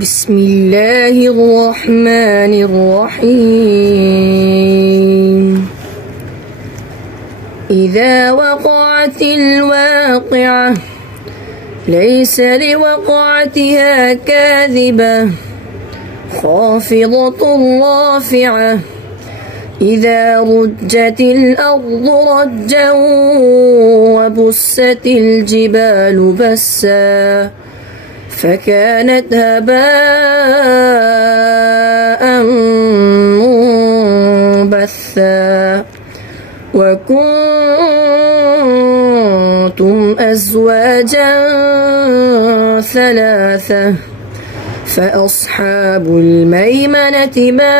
بسم الله الرحمن الرحيم. إذا وقعت الواقعة ليس لوقعتها كاذبة خافضة رافعة إذا رجت الأرض رجا وبست الجبال بسا فكانت هباء منبثا وكنتم أزواجا ثلاثة فأصحاب الميمنة ما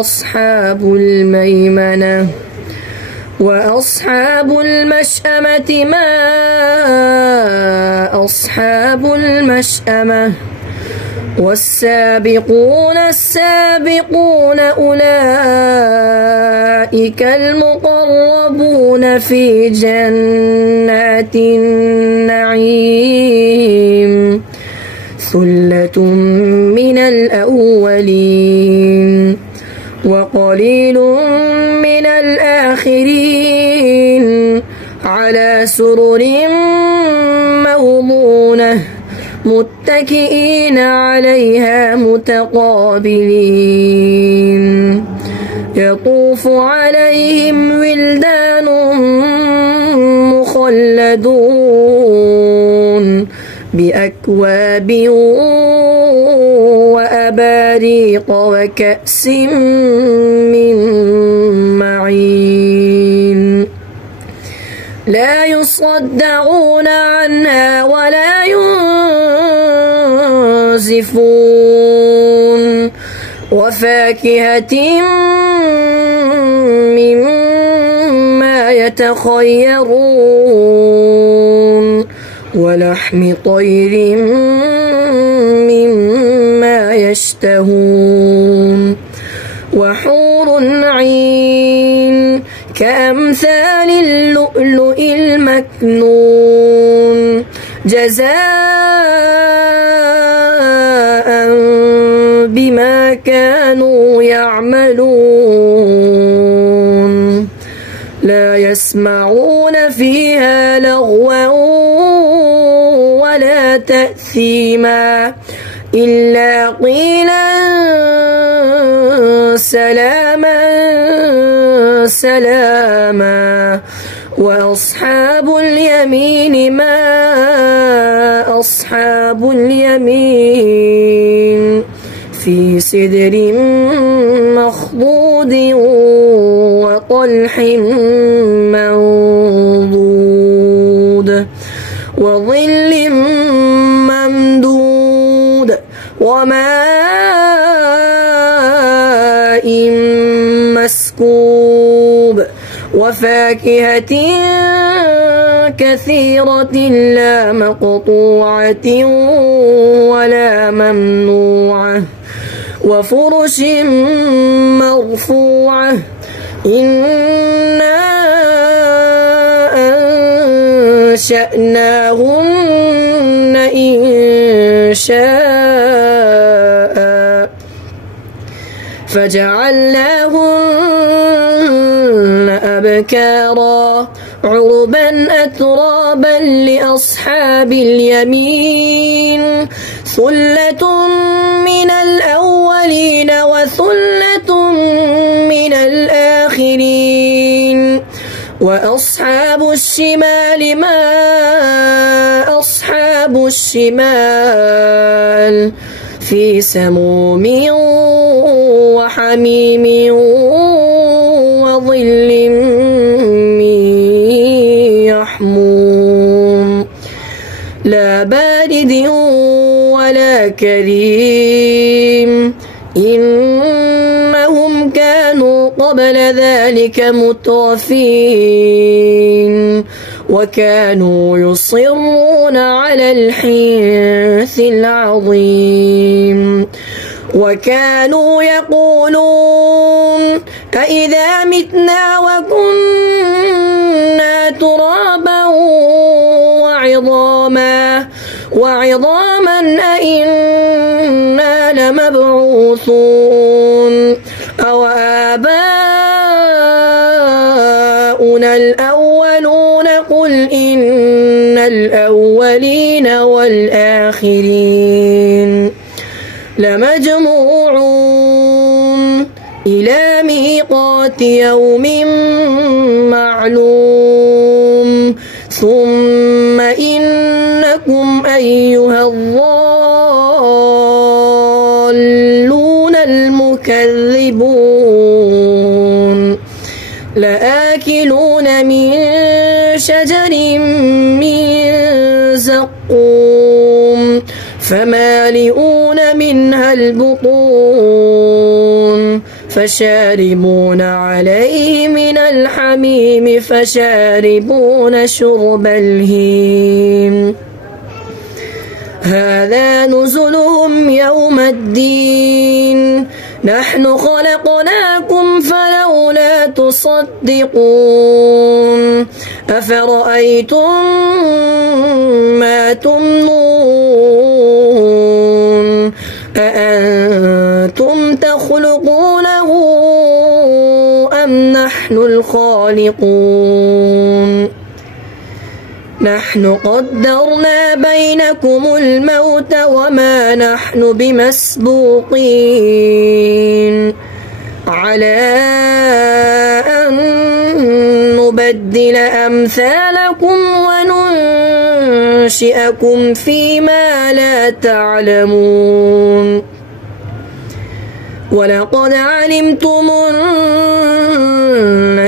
أصحاب الميمنة وأصحاب المشأمة ما أصحاب المشأمة والسابقون السابقون أولئك المقربون في جنات النعيم ثلة من الأولين وقليل من الآخرين على سرر موضونة متكئين عليها متقابلين يطوف عليهم ولدان مخلدون بأكواب وأباريق وكأس من معين لا يصدعون عنها ولا ينزفون وفاكهة مما يتخيرون ولحم طير مما يشتهون وحور عين كأمثال اللؤلؤ المكنون جزاء بما كانوا يعملون لا يسمعون فيها لغوا ولا تأثيما إلا قيلا سلاما سلاما وأصحاب اليمين ما أصحاب اليمين في سدر مخضود وطلح منضود وظل ممدود وماء مسكوب وفاكهة كثيرة لا مقطوعة ولا ممنوعة وفرش مرفوعة إنا أنشأناهن إنشاء فجعلناهن أبكارا عربا أترابا لأصحاب اليمين ثلة من الأولين وثلة من الآخرين وأصحاب الشمال ما أصحاب الشمال في سموم وحميم وظل من يحموم لا بارد ولا كريم إنهم كانوا قبل ذلك مترفين وكانوا يصرون على الحنث العظيم وكانوا يقولون أإذا متنا وكنا ترابا وعظاما وعظاما أئنا لمبعوثون أو آباؤنا الأولون قل إن الأولين والآخرين لمجموعون إلى ميقات يوم معلوم ثم إنكم أيها الضالون المكذبون لآكلون من شجر من زقوم فمالئون منها البطون فشاربون عليه من الحميم فشاربون شرب الهيم هذا نزلهم يوم الدين نحن خلقناكم فلولا تصدقون أفرأيتم ما تمنون أأنتم تخلقونه أم نحن الخالقون نحن قدرنا بينكم الموت وما نحن بمسبوقين على أن نبدل أمثالكم وننشئكم فيما لا تعلمون ولقد علمتم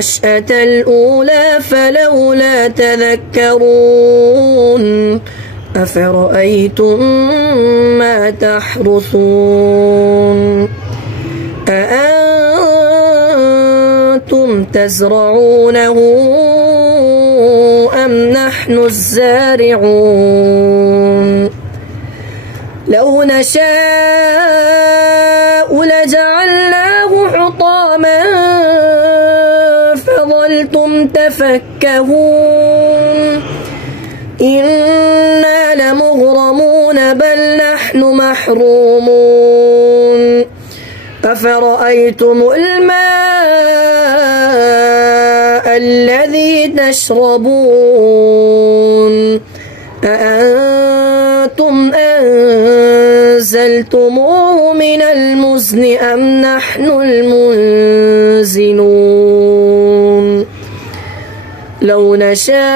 النشأة الأولى فلولا تذكرون أفرأيتم ما تحرثون أأنتم تزرعونه أم نحن الزارعون لو نشاء لجعلناه حطاما فظلتم تفكهون إنا لمغرمون بل نحن محرومون أفرأيتم الماء الذي تشربون أأنتم أنزلتموه من المزن أم نحن المنزلون لو نشاء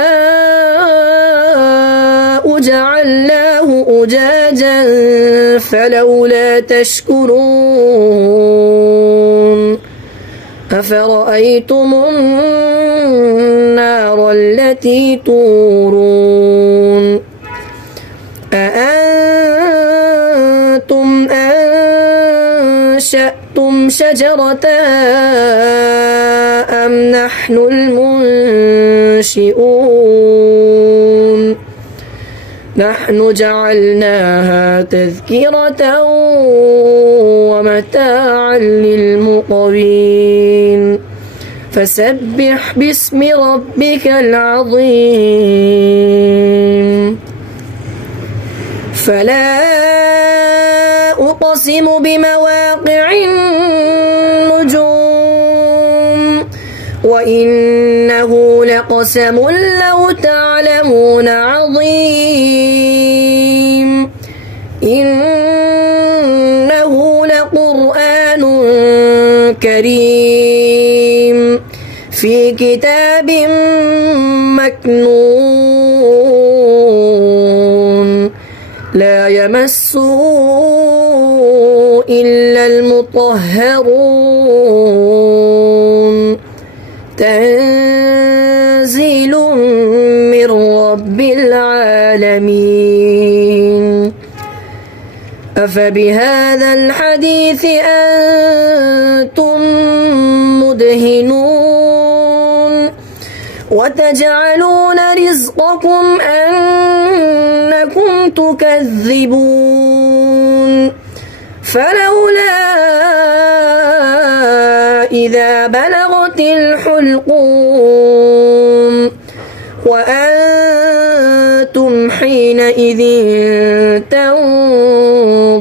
جعلناه أجاجا فلولا تشكرون أفرأيتم النار التي تورون أأنتم أنشأتم شجرتها أم نحن المنشئون نحن جعلناها تذكرة ومتاعا للمقوين فسبح باسم ربك العظيم فلا أقسم بمواقع النجوم وإنه لقسم لو تعلمون عظيم إنه لقرآن كريم في كتاب مكنون لا يمسه إلا المطهرون تنزيل من رب العالمين أفبهذا الحديث أنتم مدهنون وتجعلون رزقكم أنكم تكذبون فلولا إذا بلغت الحلقوم وأنتم حينئذ حينئذ تنظرون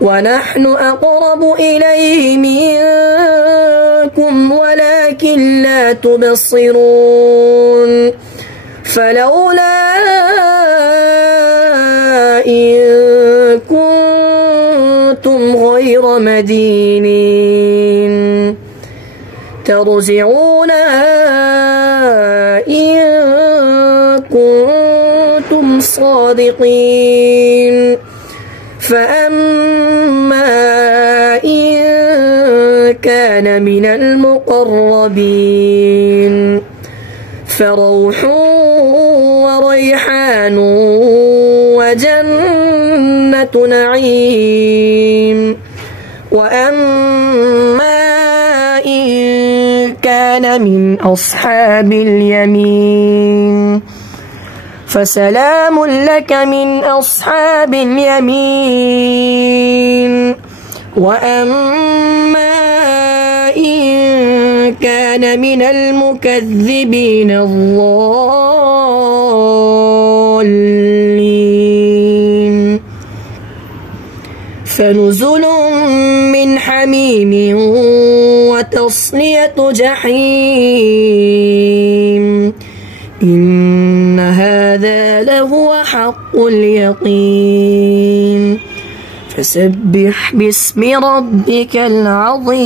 ونحن أقرب إليه منكم ولكن لا تبصرون فلولا إن كنتم غير مدينين ترجعونها إن كنتم صادقين فأما إن كان من المقربين فروح وريحان وجنة نعيم وأما إن كان من أصحاب اليمين فسلام لك من أصحاب اليمين وأما إن كان من المكذبين الضالين فنزل من حميم وتصلية جحيم إن هذا لهو حق اليقين فسبح باسم ربك العظيم.